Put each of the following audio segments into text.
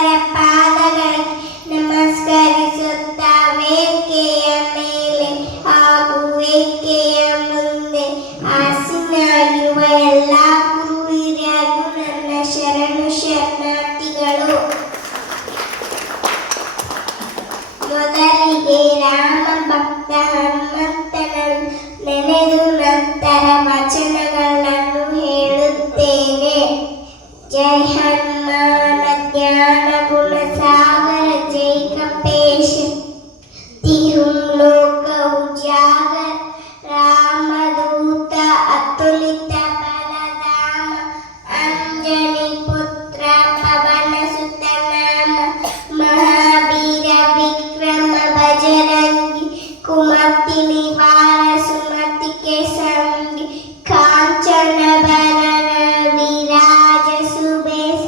ದೇವರ ಪಾದಗಳಿಗೆ ನಮಸ್ಕರಿಸುತ್ತಾ ವೇದಿಕೆಯ ಮೇಲೆ ಹಾಗೂ ವೇದಿಕೆಯ ಮುಂದೆ ಆಸೀನರಾಗಿರುವ ಎಲ್ಲ ಗುರು ಹಿರಿಯರಿಗೂ ನನ್ನ ಶರಣು ಶರಣಾರ್ಥಿಗಳು. ಮೊದಲಿಗೆ ರಾಮ ಭಕ್ತ ಹನುಮಂತನನ್ನು ನೆನೆದು ನಂತರ ವಚನಗಳನ್ನು ಹೇಳುತ್ತೇನೆ. ಜೈ ಹನುಮಾನ ಜ್ಞಾನ ಗುಣ ಸಾಗರ ಜೈ ಕಪೇಶ ತಿಹುಂ ಲೋಕ ಉಜಾಗರ ರಾಮದೂತ ಅತುಲಿತ ಬಲಧಾಮ ಅಂಜನಿ ಪುತ್ರ ಪವನ ಸುತ ನಾಮ ಮಹಾವೀರ ವಿಕ್ರಮ ಬಜರಂಗಿ ಕುಮತಿ ನಿವಾರ ಸುಮತಿ ಕೆ ಸಂಗಿ ಕಾಂಚನ ಭರಣ ವಿರಾಜ ಸುಬೇಶ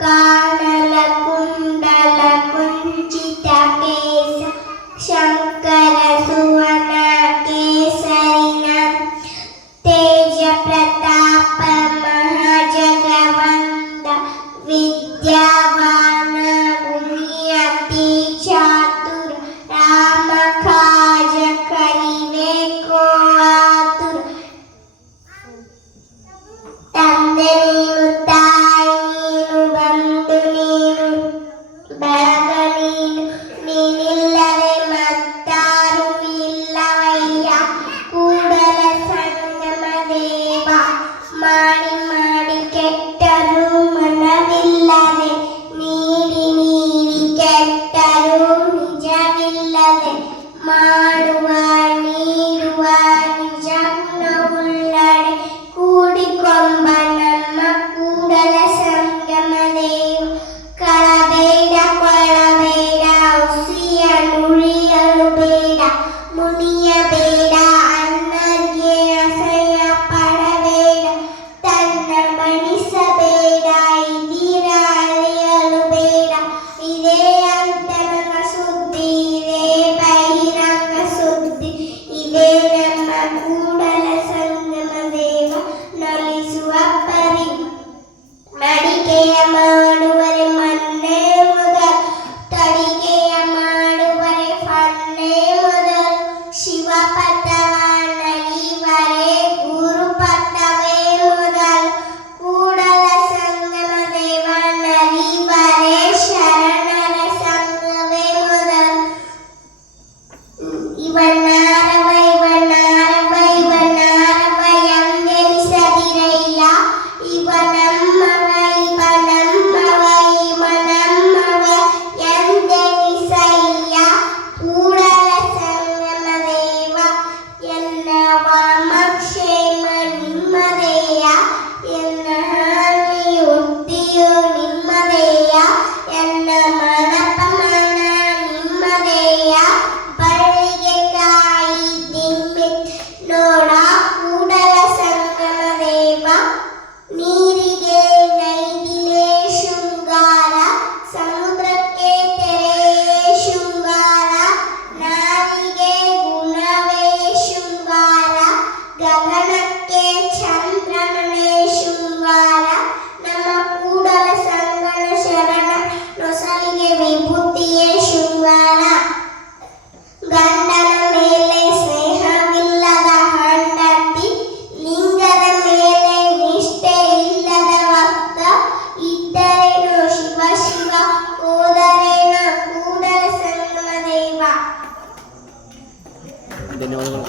ಕಾನಲ ಕುಂಡಲ ಕುಂಚಿತ ಕೇಶ ಶಂಕರ ಸುವರ್ಣ ಕೇಸರಿನ ತೇಜ ಪ್ರತಾಪ ಮಹಾಜಗವಂದ ವಿದ್ಯಾವಾನ ಗುಣಿಯತಿ ಚಾತುರ ರಾಮ ಕಾಜ ಕರಿವೆ ಕೋ ಆತುರ. ತಂದೆ ನೀನು ತಾಯಿ ನೀನು ಬಂಧು ನೀನು ಬಳಗ ನೀನು ನೀನಿಲ್ಲದೆ ಮತ್ತಾರು ಇಲ್ಲವಯ್ಯ ಕೂಡಲ ಸಂಗಮ ದೇವ. ಮಾಡಿ ಮಾಡಿ ಕೆಟ್ಟರು ಮನವಿಲ್ಲದೆ ನೀಡಿ ನೀಡಿ ಕೆಟ್ಟರು ನಿಜವಿಲ್ಲದೆ ಮಾಡುವ ನೀಡುವ ನಿಜ ಗುಣವುಳ್ಳಡೆ ಕೂಡಿಕೊಂಬ ನಮ್ಮ ಕೂಡಲ ಸಂಗಮ ದೇವ. ಕಳಬೇಡ ಕೊಳಬೇಡ ಉಸಿಯ ನುಡಿಯಲು ಬೇಡ ಮುನಿಯಬೇಡ ಅನ್ನರಿಗೆ ಅಸಹ್ಯ ಪಡಬೇಡ ತನ್ನ ಬಣಿಸಬೇಡ ಇದೀರ ಅಳೆಯಲು ಬೇಡ. ಇದೇ ಅಂತರಂಗ ಸುದ್ದಿ ಇದೇ ಬಹಿರಂಗ ಸುದ್ದಿ ಇದೇ ನಮ್ಮ ಕೂಡಲ ಸಂಗಮ ದೇವ ನಲಿಸುವ ಪರಿ. ಮಡಿಕೆಯ ಮಾಡುವರೆ ಮನ್ನೇ ಮೊದಲು ತಡಿಗೆಯ ಮಾಡುವರೆ ಫನ್ನೇ ಮೊದಲು. ಶಿವಪಥವ ನಲಿವರೆ ಗುರುಪಥವೇ ಮೊದಲು. ಕೂಡಲ ಸಂಗಮ ದೇವ ನಲಿವರೆ ಶರಣರ ಸಂಘವೇ ಮೊದಲು. ಇವನಾರವ ಇವನಾರವ ಇವನಾರವ ಎಂದೆನಿಸದಿರಯ್ಯ. ಇವನಮ್ಮವ ಇವನಮ್ಮವ ಇವನಮ್ಮವ ಎಂದೆನಿಸಯ್ಯ. ಕೂಡಲ ಸಂಗಮ ದೇವ ಎನ್ನ ವಾಮಕ್ಷೇಮ ನಿಮ್ಮದೇಯ. ಎನ್ನ ಹಾನಿ ಉಕ್ತಿಯು ನಿಮ್ಮದೇಯ. ಎನ್ನ ಮನಪಮನ ನಿಮ್ಮದೇಯ. ಬಳ್ಳಿಗೆ ಕಾಯಿ ದಿಮ್ಮಿ ನೋಡ ಕೂಡಲ ಸಂಗಮ ದೇವ. ನೀರಿಗೆ ನೈದಿಲೆ ಶೃಂಗಾರ ಸಮುದ್ರಕ್ಕೆ ತೆರೆಯೇ ಶೃಂಗಾರ. ನಾರಿಗೆ ಗುಣವೇ ಶೃಂಗಾರ ಗಗನಕ್ಕೆ ಚಂದ್ರನೇ ಶೃಂಗಾರ. ನಮ್ಮ ಕೂಡಲ ಸಂಗನ ಶರಣ ನೊಸಲಿಗೆ ವಿಭೂತಿಯೇ ಶೃಂಗಾರ. ಗಂಡನ ಮೇಲೆ ಸ್ನೇಹವಿಲ್ಲದ ಹೆಂಡತಿ ಲಿಂಗದ ಮೇಲೆ ನಿಷ್ಠೆ ಇಲ್ಲದ ಭಕ್ತ. ಇದ್ದರೇನು ಶಿವ ಶಿವ ಹೋದರೇನು ಕೂಡಲ ಸಂಗಮ ದೇವ. ಧನ್ಯವಾದಗಳು.